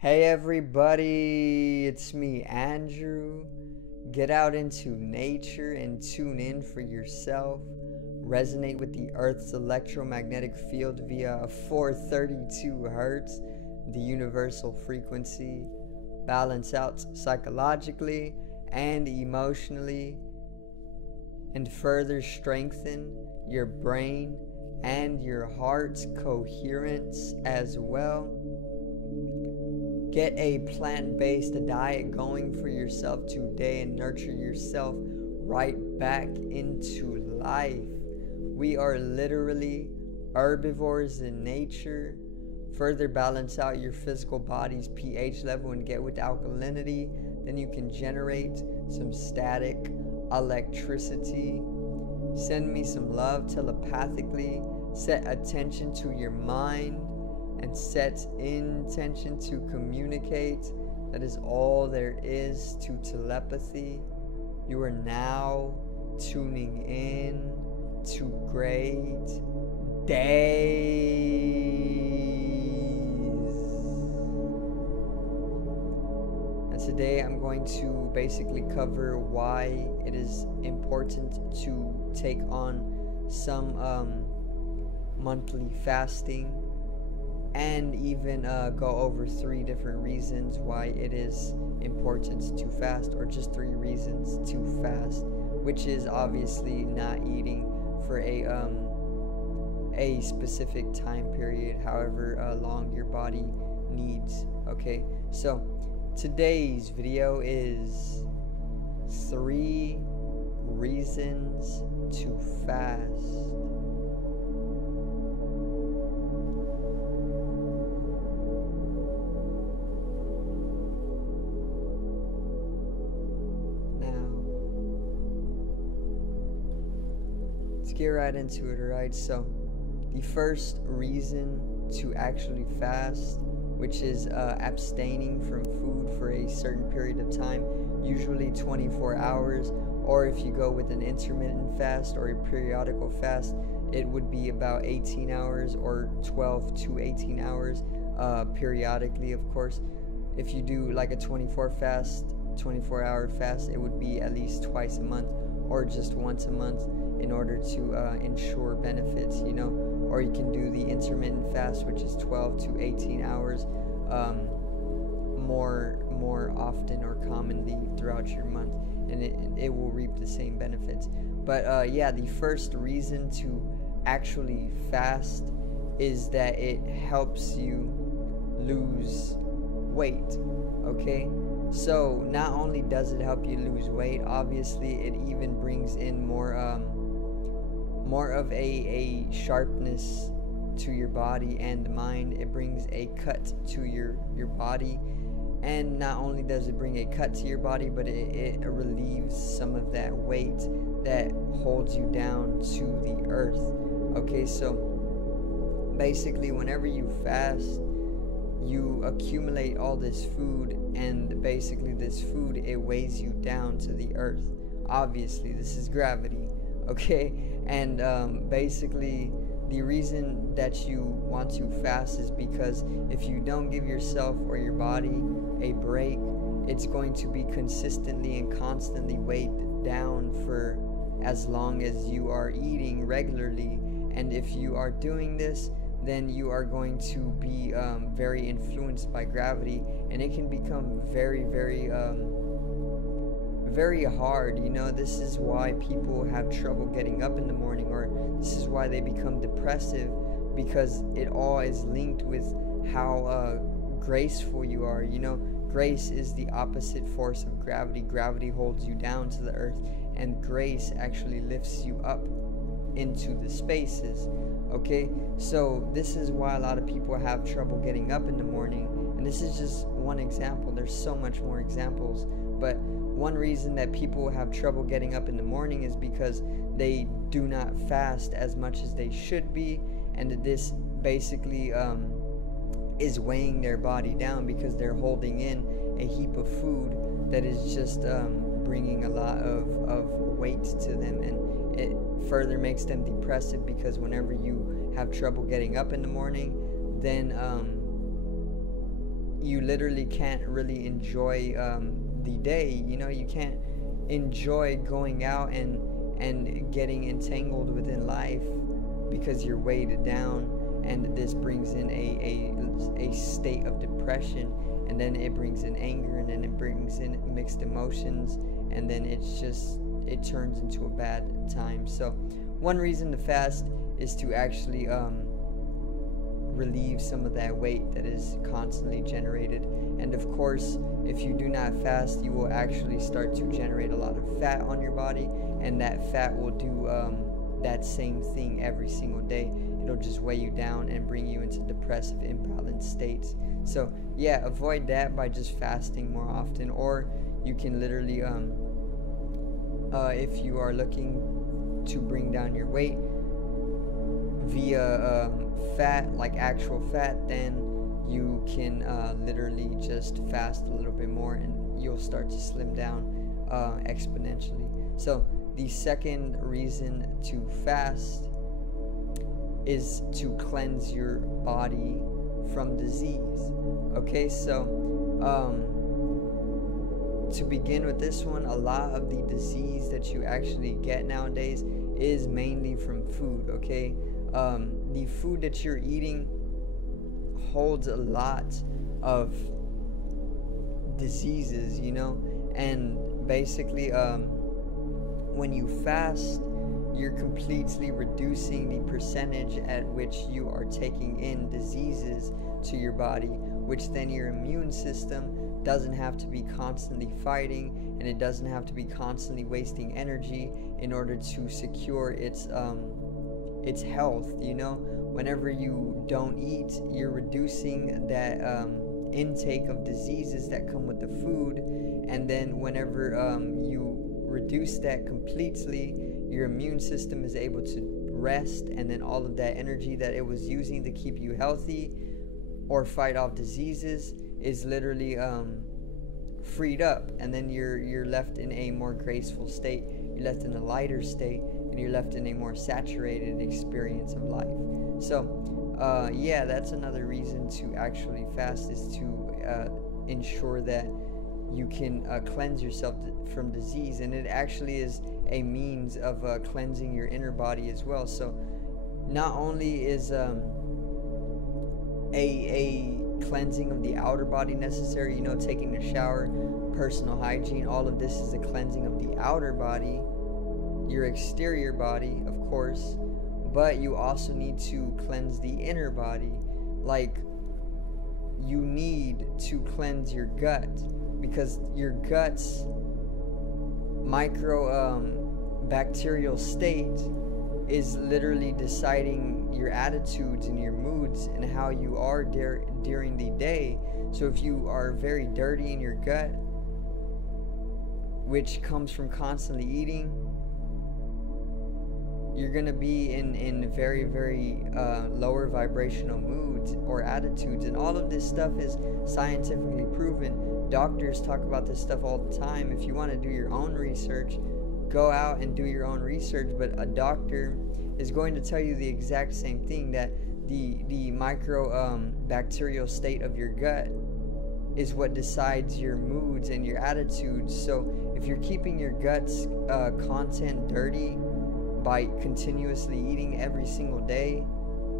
Hey everybody, it's me, Andrew. Get out into nature and tune in for yourself. Resonate with the Earth's electromagnetic field via 432 hertz, the universal frequency. Balance out psychologically and emotionally, and further strengthen your brain and your heart's coherence as well. Get a plant-based diet going for yourself today and nurture yourself right back into life. We are literally herbivores in nature. Further balance out your physical body's pH level and get with alkalinity. Then you can generate some static electricity. Send me some love telepathically. Set attention to your mind and set intention to communicate. That is all there is to telepathy. You are now tuning in to great days. And today I'm going to basically cover why it is important to take on some monthly fasting, and even go over 3 different reasons why it is important to fast, or just 3 reasons to fast, which is obviously not eating for a specific time period, however long your body needs. Okay, so today's video is 3 reasons to fast. Get right into it, alright? So the first reason to actually fast, which is abstaining from food for a certain period of time, usually 24 hours, or if you go with an intermittent fast or a periodical fast, it would be about 18 hours or 12 to 18 hours periodically, of course. If you do like a 24-hour fast, it would be at least twice a month or just once a month, in order to ensure benefits, you know. Or you can do the intermittent fast, which is 12 to 18 hours more often or commonly throughout your month, and it will reap the same benefits. But yeah, the first reason to actually fast is that it helps you lose weight. Okay, so not only does it help you lose weight, obviously it even brings in more of a sharpness to your body and mind. It brings a cut to your body, and not only does it bring a cut to your body, but it relieves some of that weight that holds you down to the earth. Okay, so basically whenever you fast, you accumulate all this food, and basically this food, it weighs you down to the earth. Obviously, this is gravity. Okay, and basically the reason that you want to fast is because if you don't give yourself or your body a break, it's going to be consistently and constantly weighed down for as long as you are eating regularly. And if you are doing this, then you are going to be very influenced by gravity, and it can become very hard. You know, this is why people have trouble getting up in the morning, or this is why they become depressive, because it all is linked with how graceful you are. You know, grace is the opposite force of gravity. Gravity holds you down to the earth, and grace actually lifts you up into the spaces. Okay, so this is why a lot of people have trouble getting up in the morning, and this is just one example. There's so much more examples, but one reason that people have trouble getting up in the morning is because they do not fast as much as they should be, and this basically is weighing their body down, because they're holding in a heap of food that is just bringing a lot of weight to them, and it further makes them depressive, because whenever you have trouble getting up in the morning, then you literally can't really enjoy the day. You know, you can't enjoy going out and getting entangled within life because you're weighted down, and this brings in a state of depression, and then it brings in anger, and then it brings in mixed emotions, and then it turns into a bad time. So one reason to fast is to actually relieve some of that weight that is constantly generated. And of course, if you do not fast, you will actually start to generate a lot of fat on your body, and that fat will do that same thing every single day. It'll just weigh you down and bring you into depressive, imbalanced states. So yeah, avoid that by just fasting more often. Or you can literally if you are looking to bring down your weight via fat, like actual fat, then you can literally just fast a little bit more, and you'll start to slim down exponentially. So the second reason to fast is to cleanse your body from disease. Okay, so to begin with this one, a lot of the disease that you actually get nowadays is mainly from food. Okay, the food that you're eating holds a lot of diseases, you know. And basically when you fast, you're completely reducing the percentage at which you are taking in diseases to your body, which then your immune system doesn't have to be constantly fighting, and it doesn't have to be constantly wasting energy in order to secure its health. You know, whenever you don't eat, you're reducing that intake of diseases that come with the food, and then whenever you reduce that completely, your immune system is able to rest, and then all of that energy that it was using to keep you healthy or fight off diseases is literally freed up, and then you're left in a more graceful state, you're left in a lighter state, and you're left in a more saturated experience of life. So yeah, that's another reason to actually fast, is to ensure that you can cleanse yourself from disease, and it actually is a means of cleansing your inner body as well. So not only is a cleansing of the outer body necessary, you know, taking a shower, personal hygiene, all of this is a cleansing of the outer body, your exterior body, of course, but you also need to cleanse the inner body. Like, you need to cleanse your gut, because your gut's bacterial state is literally deciding your attitudes and your moods and how you are during the day. So if you are very dirty in your gut, which comes from constantly eating, you're going to be in very, very lower vibrational moods or attitudes. And all of this stuff is scientifically proven. Doctors talk about this stuff all the time. If you want to do your own research, go out and do your own research. But a doctor is going to tell you the exact same thing, that the bacterial state of your gut is what decides your moods and your attitudes. So if you're keeping your gut's content dirty by continuously eating every single day,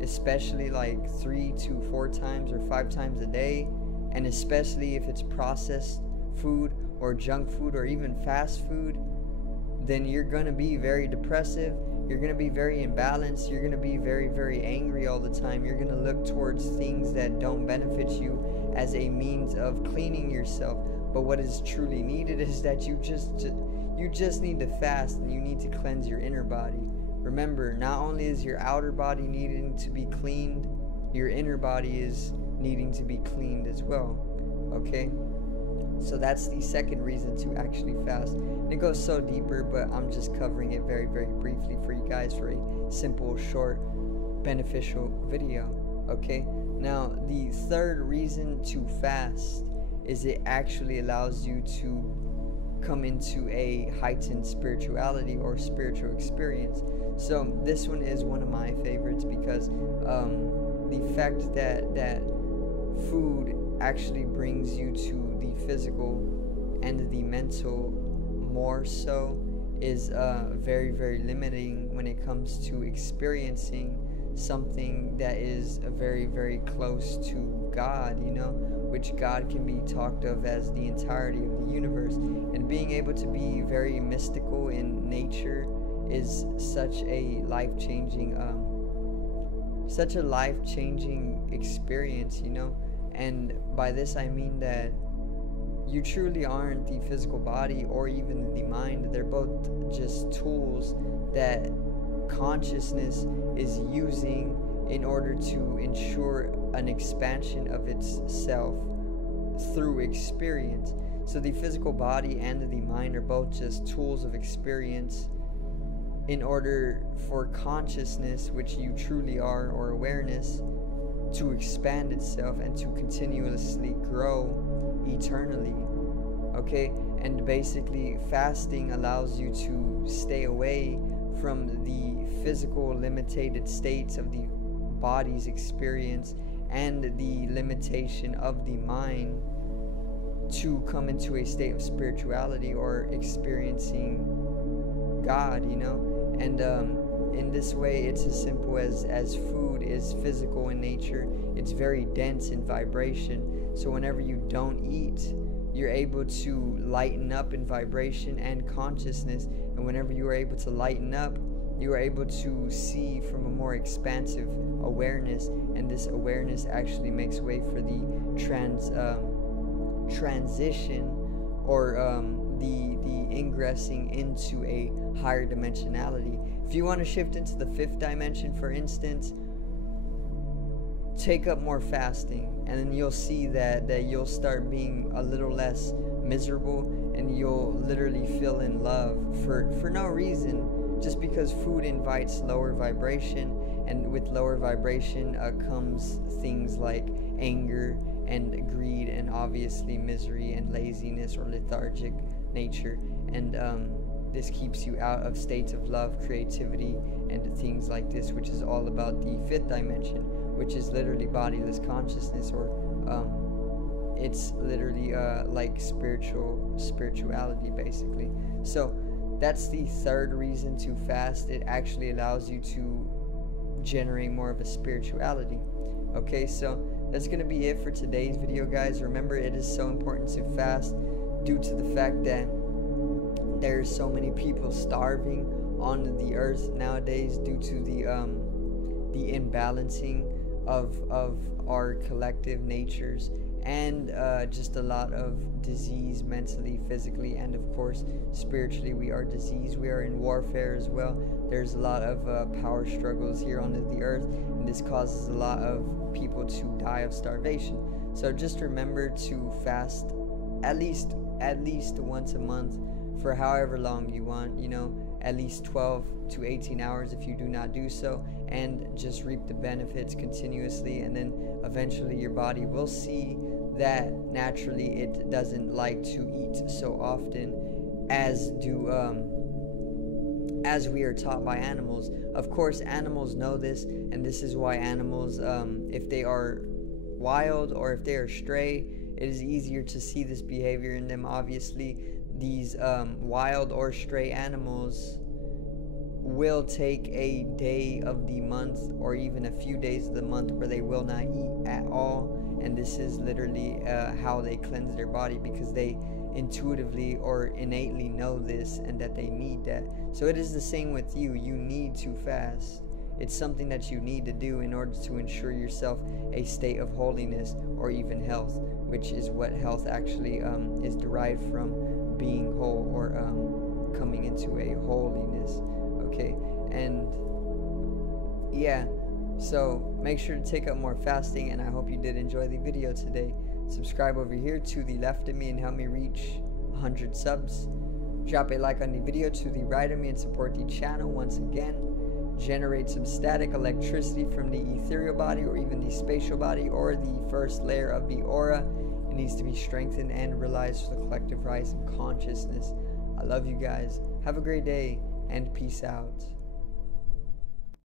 especially like 3 to 4 times or 5 times a day, and especially if it's processed food or junk food or even fast food, then you're going to be very depressive, you're going to be very imbalanced, you're going to be very, very angry all the time. You're going to look towards things that don't benefit you as a means of cleaning yourself. But what is truly needed is that you just need to fast, and you need to cleanse your inner body. Remember, not only is your outer body needing to be cleaned, your inner body is needing to be cleaned as well. Okay? So that's the second reason to actually fast. And it goes so deeper, but I'm just covering it very, very briefly for you guys for a simple, short, beneficial video. Okay? Now, the third reason to fast is it actually allows you to come into a heightened spirituality or spiritual experience. So this one is one of my favorites, because the fact that food actually brings you to the physical and the mental more so is very, very limiting when it comes to experiencing something that is very, very close to God, you know, which God can be talked of as the entirety of the universe. And being able to be very mystical in nature is such a life-changing experience, you know. And by this I mean that you truly aren't the physical body or even the mind. They're both just tools that consciousness is using in order to ensure an expansion of itself through experience. So the physical body and the mind are both just tools of experience in order for consciousness, which you truly are, or awareness, to expand itself and to continuously grow eternally. Okay? And basically fasting allows you to stay away from the physical limited states of the body's experience and the limitation of the mind to come into a state of spirituality or experiencing God, you know. And in this way, it's as simple as food is physical in nature. It's very dense in vibration. So whenever you don't eat, you're able to lighten up in vibration and consciousness. And whenever you are able to lighten up, you are able to see from a more expansive awareness. And this awareness actually makes way for the transition or the ingressing into a higher dimensionality. If you want to shift into the fifth dimension, for instance, take up more fasting, and then you'll see that you'll start being a little less miserable, and you'll literally feel in love for no reason, just because food invites lower vibration, and with lower vibration comes things like anger and greed, and obviously misery and laziness or lethargic nature. And this keeps you out of states of love, creativity, and things like this, which is all about the fifth dimension, which is literally bodiless consciousness, or it's literally like spirituality basically. So that's the third reason to fast. It actually allows you to generate more of a spirituality. Okay, so that's gonna be it for today's video, guys. Remember, it is so important to fast due to the fact that there's so many people starving on the earth nowadays due to the imbalancing of our collective natures, and just a lot of disease mentally, physically, and of course spiritually. We are diseased. We are in warfare as well. There's a lot of power struggles here on the earth, and this causes a lot of people to die of starvation. So just remember to fast at least once a month for however long you want, you know, at least 12 to 18 hours if you do not do so, and just reap the benefits continuously. And then eventually your body will see that naturally it doesn't like to eat so often as we are taught by animals. Of course, animals know this, and this is why animals, if they are wild or if they are stray, it is easier to see this behavior in them. Obviously, these wild or stray animals will take a day of the month or even a few days of the month where they will not eat at all, and this is literally how they cleanse their body, because they intuitively or innately know this and that they need that. So it is the same with you. You need to fast. It's something that you need to do in order to ensure yourself a state of holiness or even health, which is what health actually is derived from, being whole or coming into a holiness. Okay, and yeah, so make sure to take up more fasting, and I hope you did enjoy the video today. Subscribe over here to the left of me and help me reach 100 subs. Drop a like on the video to the right of me and support the channel once again. Generate some static electricity from the ethereal body or even the spatial body or the first layer of the aura. It needs to be strengthened and realized for the collective rise in consciousness. I love you guys. Have a great day and peace out.